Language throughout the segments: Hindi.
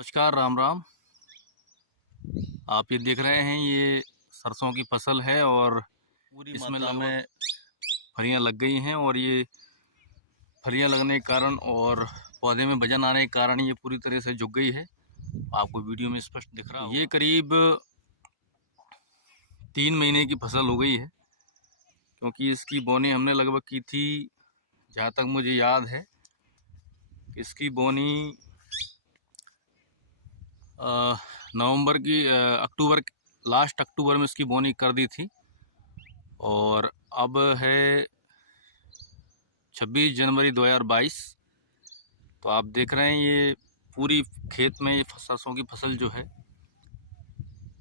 नमस्कार, राम राम। आप ये देख रहे हैं, ये सरसों की फसल है और पूरी इसमें लगभग फलियां लग गई हैं। और ये फलियां लगने के कारण और पौधे में वजन आने के कारण ये पूरी तरह से झुक गई है। आपको वीडियो में स्पष्ट दिख रहा है। ये करीब 3 महीने की फसल हो गई है, क्योंकि इसकी बोनी हमने लगभग की थी, जहाँ तक मुझे याद है, इसकी बोनी नवंबर की अक्टूबर, लास्ट अक्टूबर में इसकी बोनी कर दी थी। और अब है 26 जनवरी 2022। तो आप देख रहे हैं ये पूरी खेत में ये सरसों की फसल जो है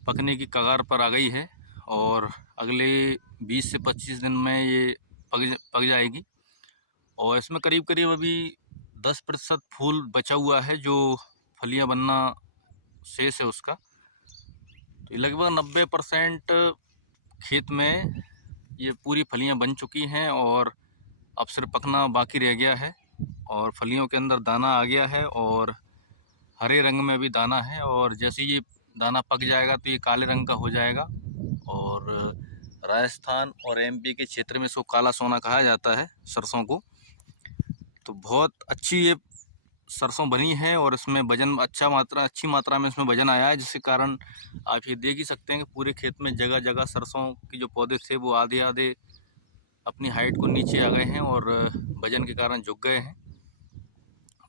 पकने की कगार पर आ गई है। और अगले 20 से 25 दिन में ये पक जाएगी। और इसमें करीब करीब अभी 10% फूल बचा हुआ है, जो फलियां बनना शेष है उसका। तो लगभग 90% खेत में ये पूरी फलियां बन चुकी हैं और अब सिर्फ पकना बाकी रह गया है। और फलियों के अंदर दाना आ गया है और हरे रंग में भी दाना है। और जैसे ये दाना पक जाएगा तो ये काले रंग का हो जाएगा। और राजस्थान और एमपी के क्षेत्र में इसको काला सोना कहा जाता है सरसों को। तो बहुत अच्छी ये सरसों बनी है और इसमें वजन अच्छी मात्रा में इसमें वजन आया है, जिसके कारण आप ये देख ही सकते हैं कि पूरे खेत में जगह जगह सरसों के जो पौधे थे वो आधे आधे अपनी हाइट को नीचे आ गए हैं और वजन के कारण झुक गए हैं।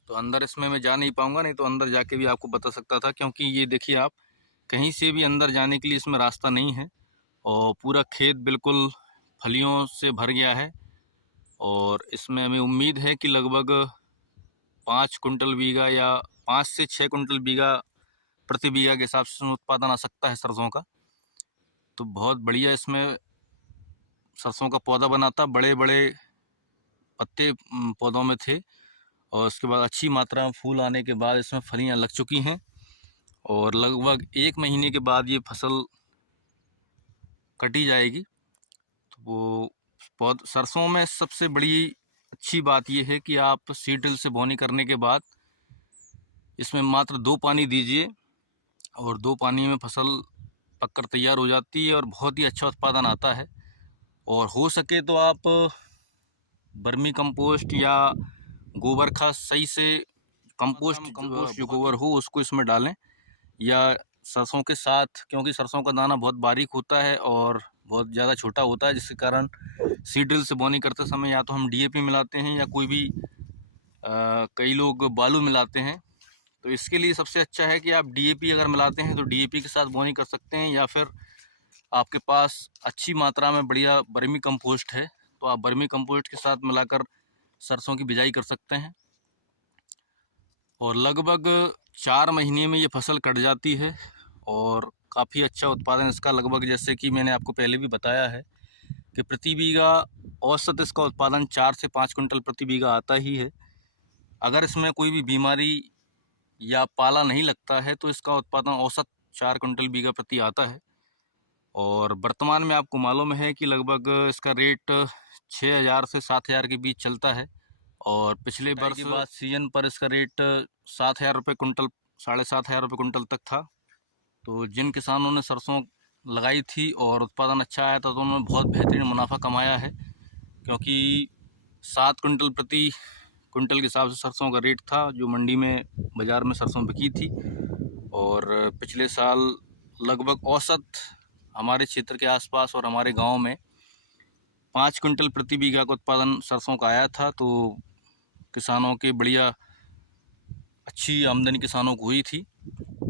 तो अंदर इसमें मैं जा नहीं पाऊंगा, नहीं तो अंदर जाके भी आपको बता सकता था, क्योंकि ये देखिए आप, कहीं से भी अंदर जाने के लिए इसमें रास्ता नहीं है। और पूरा खेत बिल्कुल फलियों से भर गया है। और इसमें हमें उम्मीद है कि लगभग 5 कुंटल बीघा या 5 से 6 कुंटल बीघा प्रति बीघा के हिसाब से उत्पादन आ सकता है सरसों का। तो बहुत बढ़िया इसमें सरसों का पौधा बना था, बड़े बड़े पत्ते पौधों में थे। और उसके बाद अच्छी मात्रा में फूल आने के बाद इसमें फलियां लग चुकी हैं। और लगभग 1 महीने के बाद ये फसल कटी जाएगी। तो वो सरसों में सबसे बड़ी अच्छी बात ये है कि आप सीड ड्रिल से बोनी करने के बाद इसमें मात्र 2 पानी दीजिए और 2 पानी में फसल पककर तैयार हो जाती है और बहुत ही अच्छा उत्पादन आता है। और हो सके तो आप वर्मी कंपोस्ट या गोबर खाद सही से कंपोस्ट जो गोबर हो उसको इसमें डालें, या सरसों के साथ, क्योंकि सरसों का दाना बहुत बारीक होता है और बहुत ज़्यादा छोटा होता है, जिसके कारण सीड ड्रिल से बोनी करते समय या तो हम डीएपी मिलाते हैं या कोई भी कई लोग बालू मिलाते हैं। तो इसके लिए सबसे अच्छा है कि आप डीएपी अगर मिलाते हैं तो डीएपी के साथ बोनी कर सकते हैं, या फिर आपके पास अच्छी मात्रा में बढ़िया वर्मी कंपोस्ट है तो आप वर्मी कंपोस्ट के साथ मिलाकर सरसों की बिजाई कर सकते हैं। और लगभग 4 महीने में ये फसल कट जाती है और काफ़ी अच्छा उत्पादन इसका, लगभग जैसे कि मैंने आपको पहले भी बताया है कि प्रति बीघा औसत इसका उत्पादन 4 से 5 कुंटल प्रति बीघा आता ही है। अगर इसमें कोई भी बीमारी या पाला नहीं लगता है तो इसका उत्पादन औसत 4 कुंटल बीघा प्रति आता है। और वर्तमान में आपको मालूम है कि लगभग इसका रेट 6,000 से 7,000 के बीच चलता है। और पिछले वर्ष के बाद सीजन पर इसका रेट 7,000 रुपये कुंटल, 7,500 रुपये कुंटल तक था। तो जिन किसानों ने सरसों लगाई थी और उत्पादन अच्छा आया था तो उन्होंने बहुत बेहतरीन मुनाफा कमाया है, क्योंकि 7 कुंटल प्रति कुंटल के हिसाब से सरसों का रेट था जो मंडी में बाज़ार में सरसों बिकी थी। और पिछले साल लगभग औसत हमारे क्षेत्र के आसपास और हमारे गांव में 5 कुंटल प्रति बीघा का उत्पादन सरसों का आया था। तो किसानों के बढ़िया अच्छी आमदनी किसानों को हुई थी।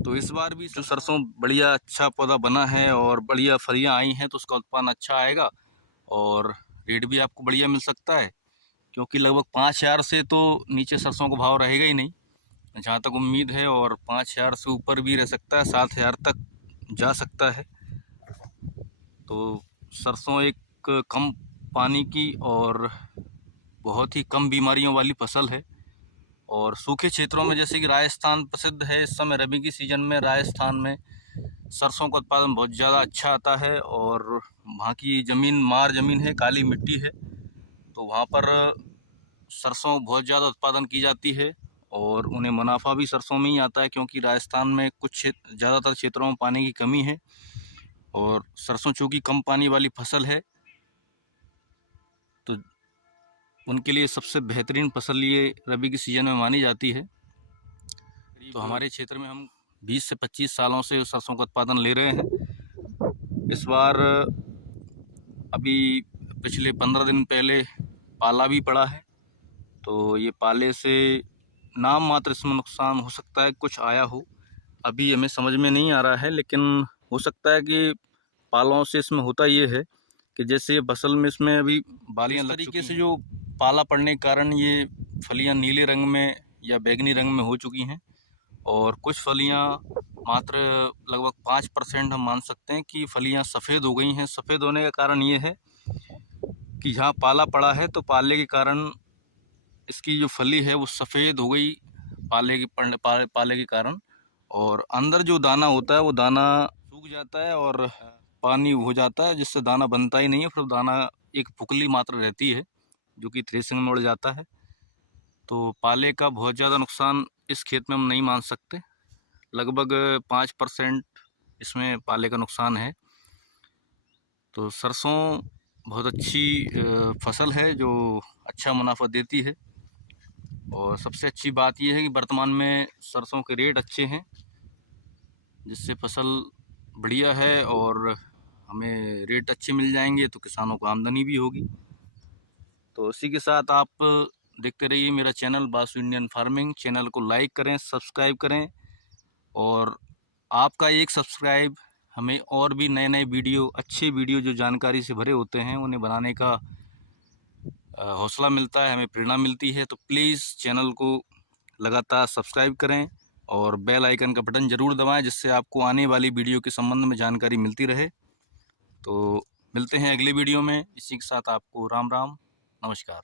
तो इस बार भी जो सरसों बढ़िया अच्छा पौधा बना है और बढ़िया फलियां आई हैं तो उसका उत्पादन अच्छा आएगा और रेट भी आपको बढ़िया मिल सकता है, क्योंकि लगभग 5,000 से तो नीचे सरसों का भाव रहेगा ही नहीं, जहाँ तक उम्मीद है। और 5,000 से ऊपर भी रह सकता है, 7,000 तक जा सकता है। तो सरसों एक कम पानी की और बहुत ही कम बीमारियों वाली फसल है। और सूखे क्षेत्रों में जैसे कि राजस्थान प्रसिद्ध है, इस समय रबी की सीज़न में राजस्थान में सरसों का उत्पादन बहुत ज़्यादा अच्छा आता है। और वहाँ की ज़मीन मार ज़मीन है, काली मिट्टी है, तो वहाँ पर सरसों बहुत ज़्यादा उत्पादन की जाती है। और उन्हें मुनाफा भी सरसों में ही आता है, क्योंकि राजस्थान में कुछ ज़्यादातर क्षेत्रों में पानी की कमी है और सरसों चूँकि कम पानी वाली फसल है, तो उनके लिए सबसे बेहतरीन फसल ये रबी के सीज़न में मानी जाती है। तो हमारे क्षेत्र में हम 20 से 25 सालों से सरसों का उत्पादन ले रहे हैं। इस बार अभी पिछले 15 दिन पहले पाला भी पड़ा है, तो ये पाले से नाम मात्र इसमें नुकसान हो सकता है, कुछ आया हो, अभी हमें समझ में नहीं आ रहा है, लेकिन हो सकता है कि पालों से इसमें होता ये है कि जैसे फसल में इसमें अभी बालियाँ लग चुकी हैं, से जो पाला पड़ने के कारण ये फलियाँ नीले रंग में या बैंगनी रंग में हो चुकी हैं और कुछ फलियाँ मात्र लगभग 5% हम मान सकते हैं कि फलियाँ सफ़ेद हो गई हैं। सफ़ेद होने का कारण ये है कि जहाँ पाला पड़ा है तो पाले के कारण इसकी जो फली है वो सफ़ेद हो गई पाले के कारण, और अंदर जो दाना होता है वो दाना सूख जाता है और पानी हो जाता है, जिससे दाना बनता ही नहीं है। फिर दाना एक फुकली मात्र रहती है जो कि थ्रेसिंग में उड़ जाता है। तो पाले का बहुत ज़्यादा नुकसान इस खेत में हम नहीं मान सकते, लगभग 5% इसमें पाले का नुकसान है। तो सरसों बहुत अच्छी फसल है जो अच्छा मुनाफा देती है, और सबसे अच्छी बात यह है कि वर्तमान में सरसों के रेट अच्छे हैं, जिससे फसल बढ़िया है और हमें रेट अच्छे मिल जाएंगे तो किसानों को आमदनी भी होगी। तो इसी के साथ आप देखते रहिए मेरा channel Basu Indian farming. Channel को लाइक करें, सब्सक्राइब करें, और आपका एक सब्सक्राइब हमें और भी नए नए वीडियो, अच्छे वीडियो जो जानकारी से भरे होते हैं, उन्हें बनाने का हौसला मिलता है, हमें प्रेरणा मिलती है। तो प्लीज़ चैनल को लगातार सब्सक्राइब करें और बेल आइकन का बटन ज़रूर दबाएं, जिससे आपको आने वाली वीडियो के संबंध में जानकारी मिलती रहे। तो मिलते हैं अगले वीडियो में। इसी के साथ आपको राम राम, नमस्कार।